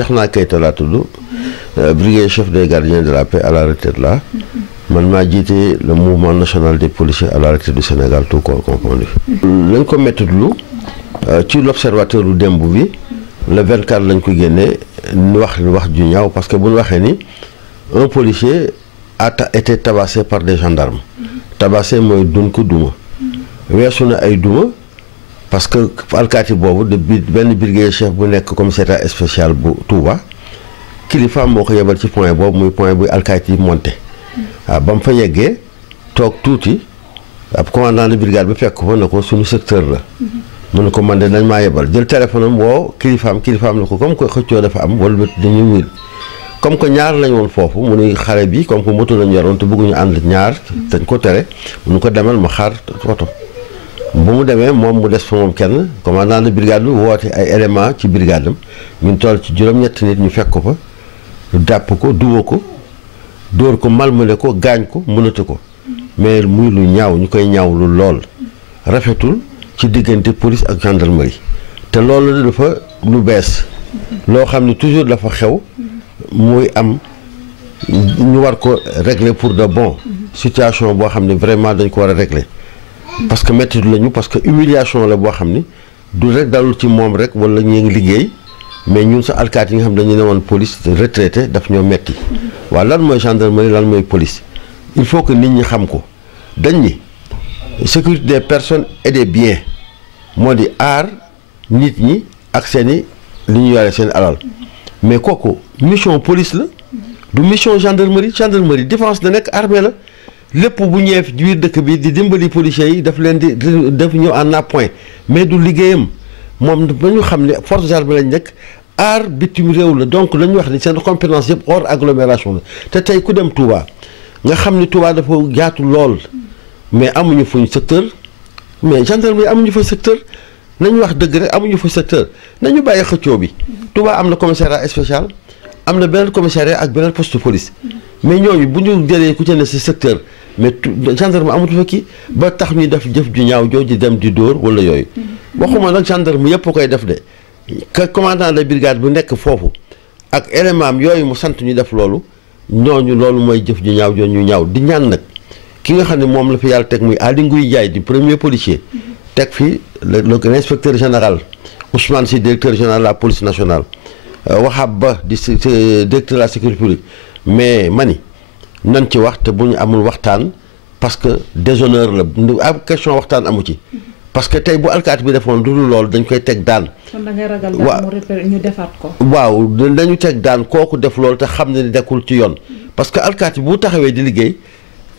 Cheikhna Keita laa tudd brigadier chef des gardiens de la paix à la retraite là man maa jiite le mouvement national des policiers à la retraite du Sénégal tout corps confondu. lañ ko mettitlu ci l'observateur lu démb bi le 24 lañ ko génnee wax ju ñaaw parce que bu ñu waxee ni un policier a été tabassé par des gendarmes tabassé mooy dun ko duma weesu na ay duma parce que alkaati boobu de benn brigadier chef bu nekk commissariat spécial bu Touba kilifaam moo ko yebal ci point boobu muy point bu alkaati yi monté waaw ba mu fa yeggee toog tuuti ab commandant de brigade bi fekk ko ne ko suñu secteur la mu ne ko man de dañ maa yebal jël téléphone am woo kilifaam la ko comme que xëccoo dafa am wala dañuy wér comme que ñaar lañ woon foofu mu ne xale bi comme que moto lañ yoroon te bëgguñu ànd ñaar dañ ko tere mu ne ko demal ma xaar oto bu mu demee moom mu des fa moom kenn commandant de brigade bi woote ay élément ci brigade am ñun toll ci juróom-ñetti nit ñu fekk ko fa dàpp ko duma ko dóor ko malmale ko gaañ ko mënatu ko mais muy lu ñaaw ñu koy ñaaw lu lool rafetul ci diggante police ak gendarmerie te loolu dafa lu bees loo xam ne toujours dafa xew muy am ñu war ko régler pour de bon situation boo xam ne vraiment dañ ko war a régler parce que métti lañu parce que humiliation la boo xam ni du rek dalul ci moom rek wala ñu ngi liggéey mais ñun sa alkaati yi nga xam dañu ne woon police retraité daf ñoo metti waaw lan mooy gendarmerie lan mooy police il faut que nit ñi xam ko dañ ni sécurité des personnes et des biens moo di aar nit ñi ak seeni li ñu yore seen alal mais kooku mission police la du mission gendarmerie défense da nekk armée la lépp bu ñëwee ci biir dëkk bi di dimbali policiers yi daf leen di def ñëw en appoint mais du liggéeyam moom ba ñu xam ne force armée lañ nekk aar bitim réew la donc la ñu wax ni seen compétence yëpp hors agglomération la te tey ku dem Touba nga xam ni Touba dafa jaatu lool mais amuñu fuñ secteur mais gendarmerie amuñu fa secteur nañu wax dëgg rek amuñu fa secteur nañu bàyyi xëccoo bi Touba am na commissariat spécial am na beneen commissariat ak beneen poste de police mais ñooñu bu ñu jëlee ku ci ne si secteur mais gendarme amatu fa kii ba tax ñuy def jëf ju ñaaw jooju dem di dóor wala yooyu waxuma nag gendarme yëpp a koy def de que commandant de brigade bu nekk foofu ak élément am yooyu mu sant ñu def loolu ñooñu loolu mooy jëf ju ñaaw jooju ñu ñaaw di ñaan nag ki nga xam ne moom la fi yàlla teg muy Aly Ngouille Ndiaye di premier policier teg fi l'inspecteur général Ousmane Sy directeur général de la police nationale Wahab Ba di directeur de la sécurité publique mais mani nan ci wax te bu ñu amul waxtaan parce que déshonneur la ab question waxtaan amu ci parce que tey bu alkaati bi defoon du loolu dañ koy teg daan. kon da ngay ragal daal ñu defaat ko. waaw dañu teg daan kooku def loolu te xam ne ni nekkul ci yoon parce que alkaati bu taxawee di liggéey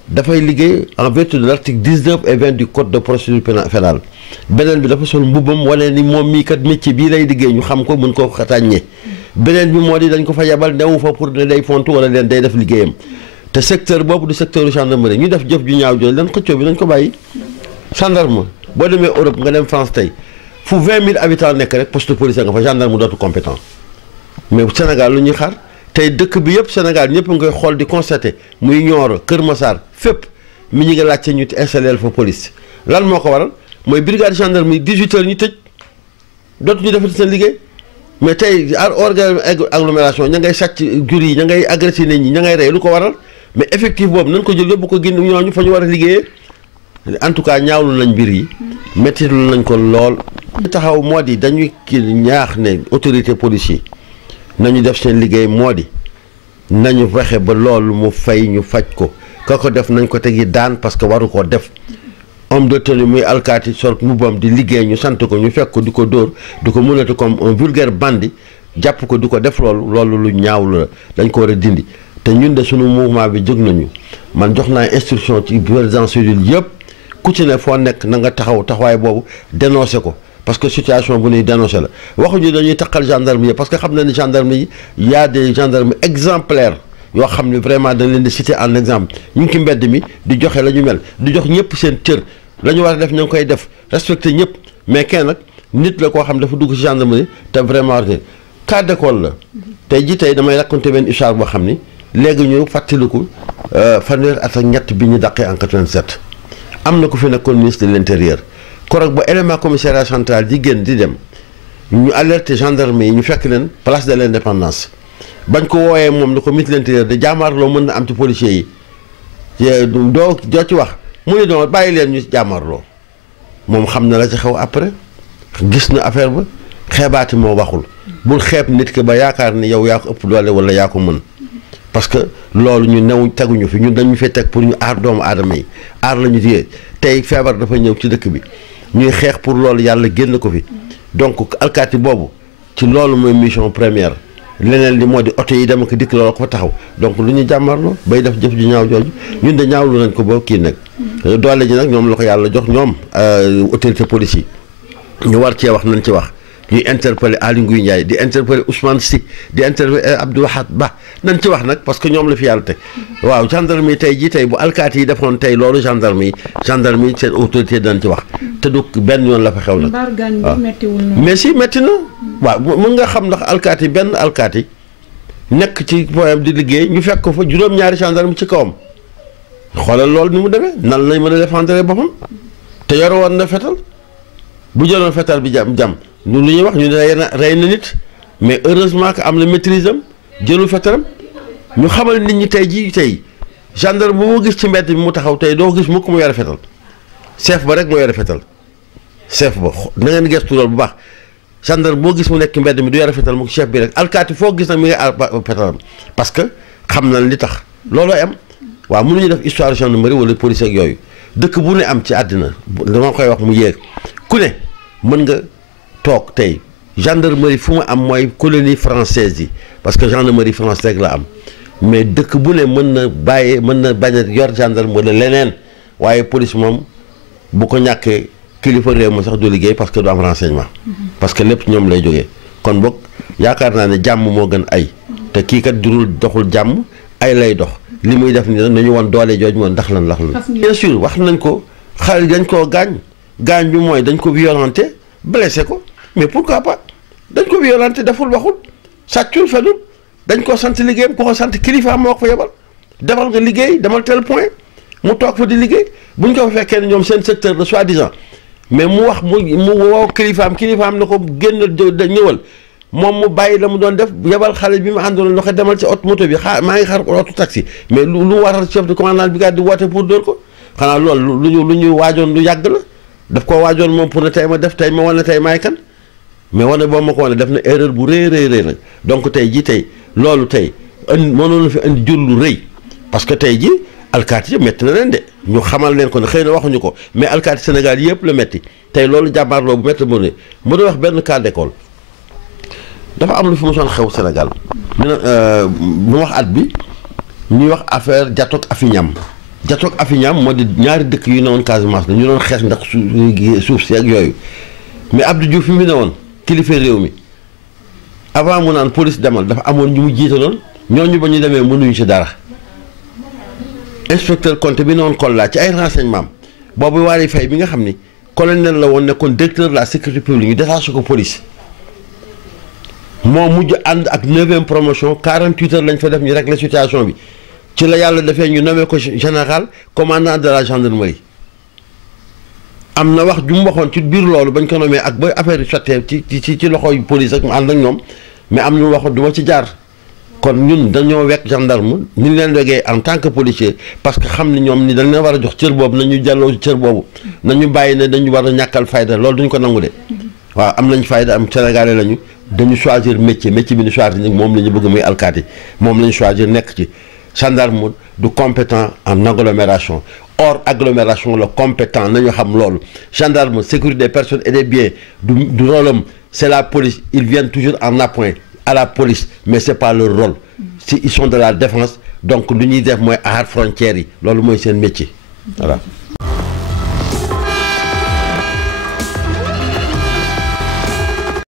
dafay liggéey en vertu de l'article 19 et 20 du code de procédure pénale beneen bi dafa sol mbubbam wane ni moom mii kat métier bii lay liggéey ñu xam ko mën ko xataañee beneen bi moo di dañ ko fa yabal newu fa pour ne day fontu wala leen day def liggéeyam te secteur boobu du secteur gendarmerie ñu def jëf ju ñaaw jooju leen xëccoo bi dañ ko bàyyi. gendarme boo demee Europe nga dem France tey fu 20 000 habitants nekk rek poste de police nga fa gendarme dootu compétent mais Sénégal lu ñuy xaar tey dëkk bi yëpp Sénégal ñëpp nga koy xool di constater muy Nioro Kër Massar fépp mi ñu ngi laajte ñu installé fa police lan moo ko waral mooy brigade gendarmerie 18 heures ñu tëj dootu ñu defati seen liggéey mais tey agglomération ña ngay sàcc jur yi ña ngay agressé nit ñi ña ngay rey lu ko waral mais effectif boobu nañ ko jël yóbbu ko génn ñooñu fa ñu war a liggéeyee en tout cas ñaawlu nañ mbir yi méttilu nañ ko lool. taxaw moo di dañuy ñaax ne autorité policier nañu def seen liggéey moo di nañu fexe ba loolu mu fay ñu faj ko ka ko def nañ ko tegi daan parce que waru ko def homme de tenue muy alkaati sol mbubbam di liggéey ñu sant ko ñu fekk ko di ko dóor di ko mënati comme un vulgaire bandit jàpp ko di ko def loolu lu ñaawlu la dañ ko war a dindi te ñun de sunu mouvement bi jóg nañu man jox naa instruction ci président civil yëpp ku ci ne foo nekk na nga taxawaay boobu dénoncé ko parce que situation bu ñuy dénoncé la waxuñu dañuy taqal gendarme yi parce que xam na ni gendarme yi y a des gendarmes exemplaires yoo xam ne vraiment dañ leen di citer en exemple ñu ngi ci mbedd mi di joxe la ñu mel di jox ñëpp seen cër la ñu war a def ñu ngi koy def respecté ñëpp mais kenn nag nit la koo xam dafa dugg ci gendarmerie te vraiment cas d'école la tey damay raconté benn histoire boo xam ni léegi ñu fàttaliku fanweer at ak ñett bi ñu dàqee en 87 am na ku fi nekkoon ministre de l'intérieur korog ba élément commissariat central di génn di dem ñu alerté gendarme yi ñu fekk leen place de l'Indépendance bañ ko wooyee moom ni ko ministre de l'Intérieur de jàmmaarloo mën na am ci policiers yi doo ci wax mu ne doon bàyyi leen ñu jàmmaarloo moom xam na la ci xew après gis na affaire ba xeebaati moo waxul bul xeeb nit ki ba yaakaar ni yow yaa ko ëpp doole wala yaa ko mën parce que loolu ñu new teguñu fi ñun dañu fee teg pour ñu aar doomu aadama yi aar la ñu téye tey feebar dafa ñëw ci dëkk bi ñuy xeex pour loolu yàlla génn ko fi donc alkaati boobu ci loolu mooy mission première leneen li moo di oto yi dama ko dikk loolu ko fa taxaw donc lu ñu jàmmarloo bay def jëf ju ñaaw jooju ñun de ñaawlu nañ ko ba kii nag doole ji nag ñoom la ko yàlla jox ñoom autorité police yi ñu war cee wax nañ ci wax ñuy interpeller Aly Ngouille Ndiaye di interpeller Ousmane Sy di interpeller Abdou Wahab Ba nañ ci wax nag parce que ñoom la fi yàlla teg waaw gendarme yi tey jii tey bu alkaati yi defoon tey loolu gendarme yi seen autorité dañ ci wax te du benn yoon la fa xew nag waaw mais si métti na waaw mën nga xam ndax alkaati benn alkaati nekk ci poème di liggéey ñu fekk ko fa juróom-ñaari gendarme ci kawam xoolal loolu ni mu demee nan lañ mën a défendre boppam te yore woon na fetal bu jëloon fetal bi jam lu ñuy wax ñu ne rey na nit mais heureusement que am na maîtrise am jëlul fetalam ñu xamal nit ñi tey jii tey gendarme bu mu gis ci mbedd bi mu taxaw tey doo gis mukk mu yore fetal chef ba rek moo yore fetal chef ba na ngeen gestu loolu bu baax gendarme boo gis mu nekk mbedd mi du yore fetal mu chef bi rek alkaati foo gis nag mi ngi fetalam parce que xam na li tax looloo am waaw mënuñu def histoire gendarmerie wala police ak yooyu dëkk bu ne am ci àddina dama koy wax mu yéeg ku ne mën nga toog tey gendarmerie fu mu am mooy colonie française yi parce que gendarmerie française rek la am mais dëkk bu ne mën na bàyyee mën na bañ a yor gendarme wala leneen waaye police moom bu ko ñàkkee kilifa réew ma sax du liggéey parce que du am renseignement parce que lépp ñoom lay jógee kon boog yaakaar naa ne jàmm moo gën ay te kii kat durul doxul jàmm ay lay dox li muy def ni nag nañu woon doole jooj moom ndax lan bien sûr wax nañ ko xale dañ koo gaañ bi mooy dañ ko violenté blessé ko mais pourquoi pas dañ ko violenté deful waxul sàccul fenul dañ ko sant liggéeyam ku ko sant kilifa moo ko fa yebal defal nga liggéey demal tel point mu toog fa di liggéey buñ ko fa fekkee ne ñoom seen secteur de soi-disant mais mu wax mu woo kilifaam na ko génn ñëwal moom mu bàyyi la mu doon def yebal xale bi mu àndoon na ko demal ci oto moto bi maa ngi xaar oto taxi mais lu waral chef de commandant bi di woote pour dóor ko xanaa loolu lu ñu waajoon lu yàgg la daf ko waajoon moom pour ne tey ma def tey ma wane tey maay kan mais wane boo ma ko wane def na erreur bu rëy nag donc tey jii tey loolu tey mënoon na fi indi jur lu rëy parce que tey jii alkaati yëpp métti na leen de ñu xamal leen ko ne xëy na waxuñu ko mais alkaati Sénégal yëpp la métti tey loolu jàmbaarloo bu métti mu doon wax benn cas d'école dafa am lu fi mosoon xew Sénégal mu wax at bi ñuy wax affaire Jatook Afiñam Jatook Afiñam moo di ñaari dëkk yu ne woon Casamance la ñu doon xeex ndax suuf si ak yooyu mais Abdou Diouf fi mu ne woon kilifa réew mi avant mu naan police demal dafa amoon ñu mu jiitaloon ñooñu ba ñu demee mënuñu ci dara inspecteur Conté bi ne woon Kolda ci ay renseignement boobu Waly Faye bi nga xam ni colonel la woon nekkoon directeur de la sécurité publique ñu détaché ko police moo mujj ànd ak 9e promotion 48 heures lañ fa def ñu régler situation bi ci la yàlla defee ñu nommé ko général commandant de la gendarmerie am na wax ju mu waxoon ci biir loolu bañ ko nommé ak ba affaire yi sottee ci loxoy police ak mu ànd ak ñoom mais am lu mu waxoon du ma ci jaar kon ñun dañoo wekk gendarme ñu leen wegee en tant que policier parce que xam ni ñoom ni dañ leen war a jox cër boobu nañu jàlloo cër boobu nañu bàyyi ne dañu war a ñàkkal fayda loolu duñ ko nangu de waaw am nañ fayda am sénégalais lañu dañu choisir métier bi ñu choisir nag moom la ñu bëgg muy alkaati moom la ñu choisir nekk ci gendarme du compétent en agglomération hors agglomération la compétent nañu xam loolu gendarme sécurité des personnes et des biens du rôle am c'est la police ils viennent toujours en appoint à la police mais c'est pas leur rôle si ils sont de la défense donc lu ñuy def mooy aar frontières yi loolu mooy seen métier voilà